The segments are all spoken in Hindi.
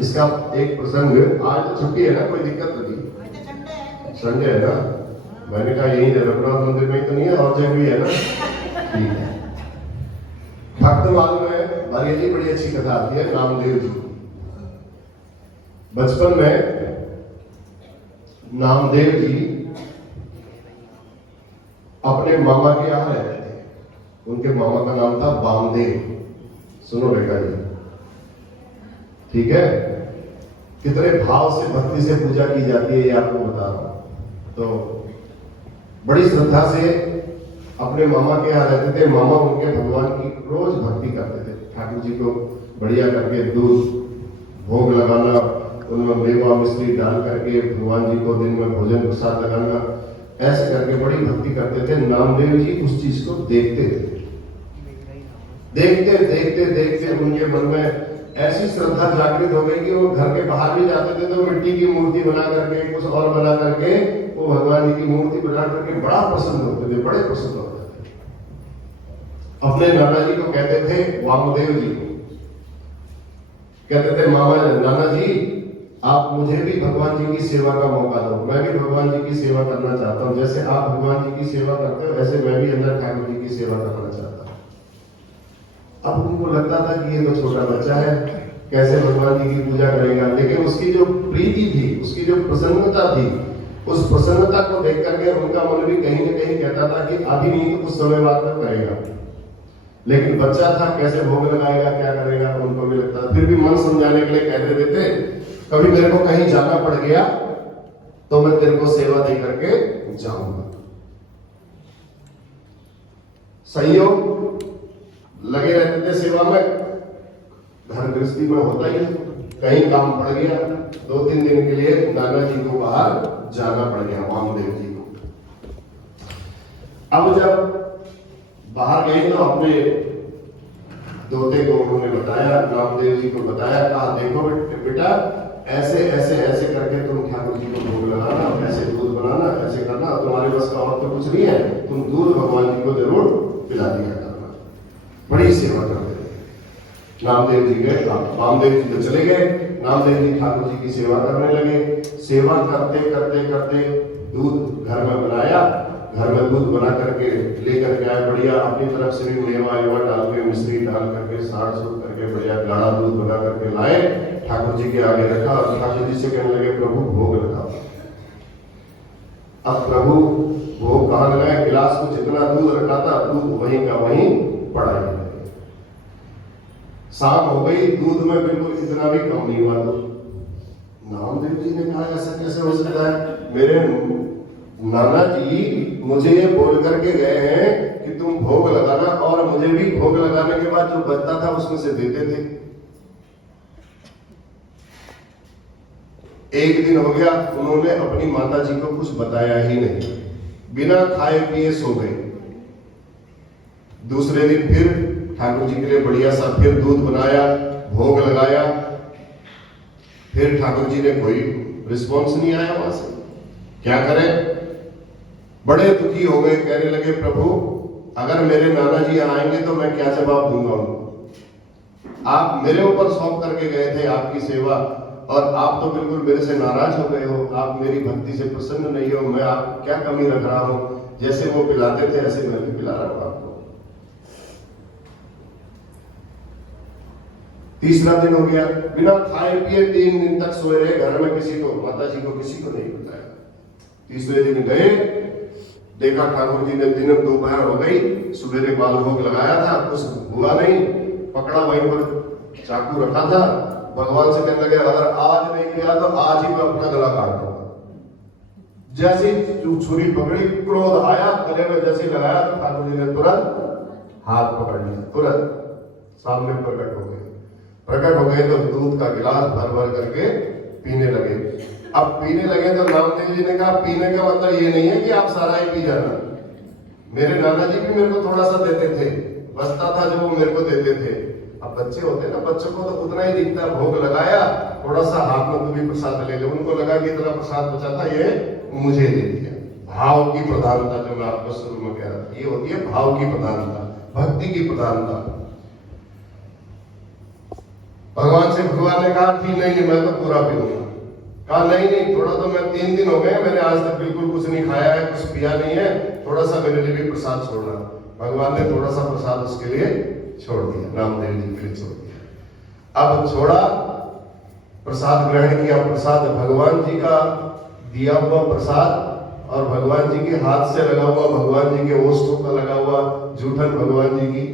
इसका एक प्रसंग, आज तो छुट्टी है ना, कोई दिक्कत नहीं, संडे है ना। मैंने कहा यही रघुनाथ मंदिर में ही तो नहीं है, और जगह भी है ना, ठीक है। भक्तमाल में हमारी जी बड़ी अच्छी कथा आती है, नामदेव जी। बचपन में नामदेव जी अपने मामा के यहां रहते थे। उनके मामा का नाम था वामदेव। सुनो बेटा जी, ठीक है। कितने भाव से भक्ति से पूजा की जाती है ये आपको बता रहा हूं। तो बड़ी श्रद्धा से अपने मामा के यहाँ रहते थे। मामा उनके भगवान की रोज भक्ति करते थे। ठाकुर जी को बढ़िया करके दूध भोग लगाना, उनमें मेवा मिश्री डाल करके भगवान जी को दिन में भोजन प्रसाद लगाना, ऐसे करके बड़ी भक्ति करते थे। नामदेव जी उस चीज को देखते थे। देखते देखते देखते उनके मन में ऐसी श्रद्धा जागृत हो गई कि वो घर के बाहर भी जाते थे तो मिट्टी की मूर्ति बना करके, कुछ और बना करके, वो भगवान जी की मूर्ति बना करके बड़ा पसंद होते थे, बड़े पसंद होते थे। अपने नाना जी को कहते थे, वामदेव जी को कहते थे, मामा नाना जी आप मुझे भी भगवान जी की सेवा का मौका दो, मैं भी भगवान जी की सेवा करना चाहता हूं। जैसे आप भगवान जी की सेवा करते हो वैसे मैं भी अंदर ठाकुर जी की सेवा करना चाहता हूं। अब उनको लगता था कि ये तो छोटा बच्चा है, कैसे भगवान जी की पूजा करेगा, लेकिन उसकी जो प्रीति थी, उसकी जो प्रसन्नता थी, उस प्रसन्नता को देख करके उनका मन भी कहीं न कहीं कहता था कि अभी नहीं तो कुछ समय बाद में करेगा। लेकिन बच्चा था, कैसे भोग लगाएगा, क्या करेगा, उनको भी लगता था। फिर भी मन समझाने के लिए कहते देते, कभी मेरे को कहीं जाना पड़ गया तो मैं तेरे को सेवा दे करके जाऊंगा। संयोग लगे रहते थे सेवा में। घर गृहस्थी में होता ही, कहीं काम पड़ गया, 2-3 दिन के लिए नाना जी को बाहर जाना पड़ गया, वामदेव जी को। अब जब बाहर गए तो अपने दोते को उन्होंने बताया, नामदेव जी को बताया, कहा देखो बेटा ऐसे ऐसे ऐसे करके तुम ठाकुर जी को भोग लगाना, ऐसे दूध बनाना, ऐसे करना, तुम्हारे बस का और तो कुछ नहीं है, तुम दूध भगवान जी को जरूर पिला दिया करना। बड़ी सेवा करते थे नामदेव जी के। वामदेव जी तो चले गए, नामदेव जी ठाकुर जी की सेवा करने लगे। सेवा करते करते करते दूध घर में बनाया, घर में दूध बना करके लेकर के आए, बढ़िया अपनी तरफ से भी मेवा एवा डाल के, मिश्री डाल करके, साड़ सूट करके बढ़िया गाढ़ा दूध बना करके लाए, ठाकुर जी के आगे रखा और ठाकुर जी से कहने लगे, प्रभु भोग लगाओ। अब प्रभु भोग कहां लगाए, गिलास को जितना दूध रखा था दूध वहीं का वहीं पड़ा ही। शाम हो गई, दूध में बिल्कुल इतना भी कम नहीं हुआ। नामदेव जी ने कहा ऐसा कैसे हो सकता है, मेरे नाना जी मुझे ये बोल करके गए हैं कि तुम भोग लगाना, और मुझे भी भोग लगाने के बाद जो बचता था उसमें से देते थे। एक दिन हो गया, उन्होंने अपनी माता जी को कुछ बताया ही नहीं, बिना खाए पिए सो गए। दूसरे दिन फिर ठाकुर जी के लिए बढ़िया सा फिर दूध बनाया, भोग लगाया। फिर ठाकुर जी ने कोई रिस्पॉन्स नहीं आया वहां से, क्या करें। बड़े दुखी हो गए, कहने लगे, प्रभु अगर मेरे नाना जी आएंगे तो मैं क्या जवाब दूंगा उनको। आप मेरे ऊपर सौंप करके गए थे आपकी सेवा, और आप तो बिल्कुल मेरे से नाराज हो गए हो, आप मेरी भक्ति से प्रसन्न नहीं हो, मैं आप क्या कमी रख रहा हूं, जैसे वो पिलाते थे ऐसे मैं भी पिला रहा हूं आपको। तीसरा दिन हो गया, बिना खाए पिए 3 दिन तक सोए रहे, घर में किसी को, माता जी को किसी को नहीं बताया। तीसरे दिन गए, देखा ठाकुर जी ने, दिन दोपहर हो गई, सवेरे बाल भोग लगाया था, कुछ हुआ नहीं, पकड़ा वहीं पर चाकू रखा था, भगवान से कहने लगे, अगर आज नहीं किया तो आज ही मैं अपना गला काट दूंगा। जैसी छुरी पकड़ी, क्रोध आया, गले में जैसे लगाया तो ठाकुर जी ने तुरंत हाथ पकड़ लिया, तुरंत सामने प्रकट हो गए। प्रकट हो गए तो दूध का गिलास भर भर करके पीने लगे। अब पीने लगे तो नामदेव जी ने कहा, पीने का मतलब ये नहीं है कि आप सारा ही पी जाना। मेरे नाना जी भी मेरे को थोड़ा सा देते थे, बचता था जो वो मेरे को देते थे। अब बच्चे होते ना, बच्चों को तो उतना ही दिखता, भोग लगाया, थोड़ा सा हाथ में तो भी प्रसाद ले लो, उनको लगा कि इतना प्रसाद बचा था, ये मुझे दे दिया। भाव की प्रधानता, जो मैं आपको शुरू में कह रहा था, ये होती है भाव की प्रधानता, भक्ति की प्रधानता। भगवान से भगवान ने कहा कि नहीं मैं तो पूरा पीऊंगा। कहा नहीं थोड़ा तो, मैं 3 दिन हो गए मैंने आज तक बिल्कुल कुछ नहीं खाया है, कुछ पिया नहीं है, थोड़ा सा मेरे लिए भी प्रसाद छोड़ना। भगवान ने थोड़ा सा प्रसाद उसके लिए छोड़ दिया, नामदेव जी के लिए छोड़ दिया। अब छोड़ा, प्रसाद ग्रहण किया। प्रसाद भगवान जी का दिया हुआ प्रसाद और भगवान जी के हाथ से लगा हुआ, भगवान जी के ओष्ठों का लगा हुआ जूठन भगवान जी की।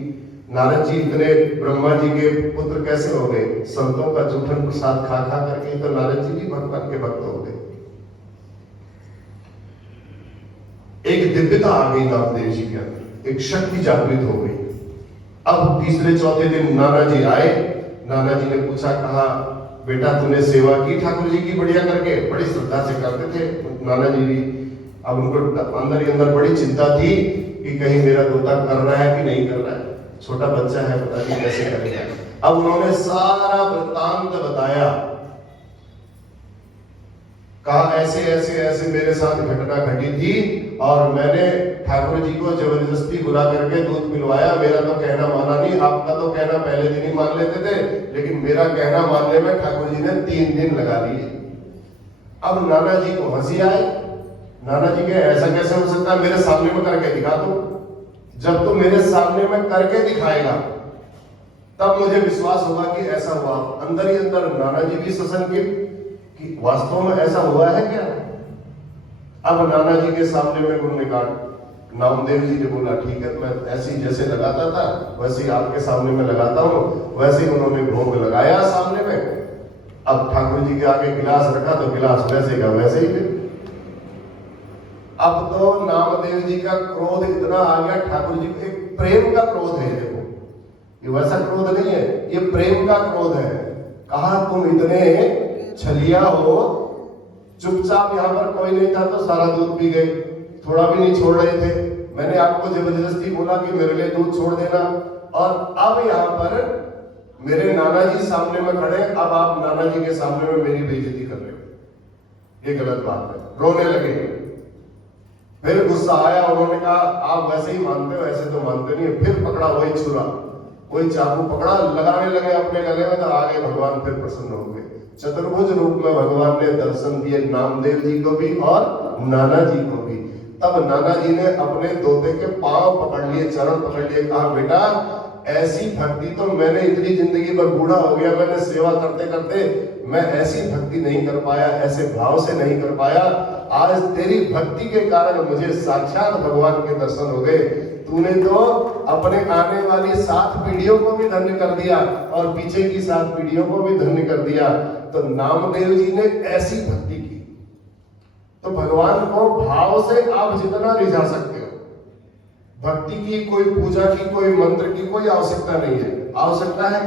नारद जी इतने ब्रह्मा जी के पुत्र कैसे हो गए? संतों का जूठन प्रसाद खा खा करके तो नारद जी भी भगवान के भक्त हो गए। एक दिव्यता आ गई नामदेव जी के अंदर, एक शक्ति जागृत हो गई। अब तीसरे चौथे दिन नाना जी आए। नाना जी ने पूछा, कहा बेटा तूने सेवा की ठाकुर जी की बढ़िया करके? बड़ी श्रद्धा से करते थे नाना जी भी। अब उनको अंदर ही अंदर बड़ी चिंता थी कि कहीं मेरा दोता कर रहा है कि नहीं कर रहा है, छोटा बच्चा है, पता नहीं कैसे करेगा। अब उन्होंने सारा वृत्तांत बताया, कहा ऐसे ऐसे ऐसे मेरे साथ घटना घटी थी और मैंने ठाकुर जी को जबरदस्ती बुला करके दूध पिलवाया। मेरा तो कहना माना नहीं, आपका तो कहना पहले दिन ही मान लेते थे, लेकिन मेरा कहना मानने में ठाकुर जी ने 3 दिन लगा दिए। अब नाना जी को हंसी आई। नाना जी के ऐसा कैसे हो सकता है, मेरे सामने में करके दिखा दो। जब तुम मेरे सामने में करके दिखाएगा तब मुझे विश्वास होगा कि ऐसा हुआ। अंदर ही अंदर नाना जी भी सशंकित कि वास्तव में ऐसा हुआ है क्या। अब नाना जी के सामने में उन्होंने कहा, नामदेव जी ने बोला ठीक है, मैं ऐसे ही जैसे लगाता था वैसे ही आपके सामने में लगाता हूं। वैसे ही उन्होंने भोग लगाया सामने में। अब ठाकुर जी के आगे गिलास रखा तो गिलास वैसे का वैसे ही फिर। अब तो नामदेव जी का क्रोध इतना आ गया, ठाकुर जी को एक प्रेम का क्रोध है। देखो ये वैसा क्रोध नहीं है, ये प्रेम का क्रोध है। कहा तुम इतने छलिया हो, चुपचाप यहाँ पर कोई नहीं था तो सारा दूध पी गए, थोड़ा भी नहीं छोड़ रहे थे। मैंने आपको जबरदस्ती बोला कि मेरे लिए दूध छोड़ देना, और अब यहाँ पर मेरे नाना जी सामने में खड़े, अब आप नाना जी के सामने में मेरी बेइज्जती कर रहे हो, ये गलत बात है। रोने लगे। फिर गुस्सा आया, उन्होंने कहा आप वैसे ही मानते हो, ऐसे तो मानते नहीं। फिर पकड़ा वही छुरा, कोई चाकू पकड़ा, लगाने लगे अपने गले में, तो आगे भगवान फिर प्रसन्न हो गए। चतुर्भुज रूप में भगवान ने दर्शन दिए नामदेव जी को भी और नाना जी को भी। तब नाना जी ने अपने दोते के पांव पकड़ लिए, चरण पकड़ लिए, कहा बेटा ऐसी भक्ति तो मैंने इतनी जिंदगी भर बूढ़ा हो गया, मैंने सेवा करते करते मैं ऐसी भक्ति नहीं कर पाया, ऐसे भाव से नहीं कर पाया। आज तेरी भक्ति के कारण मुझे साक्षात भगवान के दर्शन हो गए। तूने तो अपने आने वाली 7 पीढ़ियों को भी धन्य कर दिया और पीछे की 7 पीढ़ियों को भी धन्य कर दिया। तो नामदेव जी ने ऐसी भक्ति की। तो भगवान को भाव से आप जितना रिझा सकते हो, भक्ति की, कोई पूजा की, कोई मंत्र की कोई आवश्यकता नहीं है। आवश्यकता है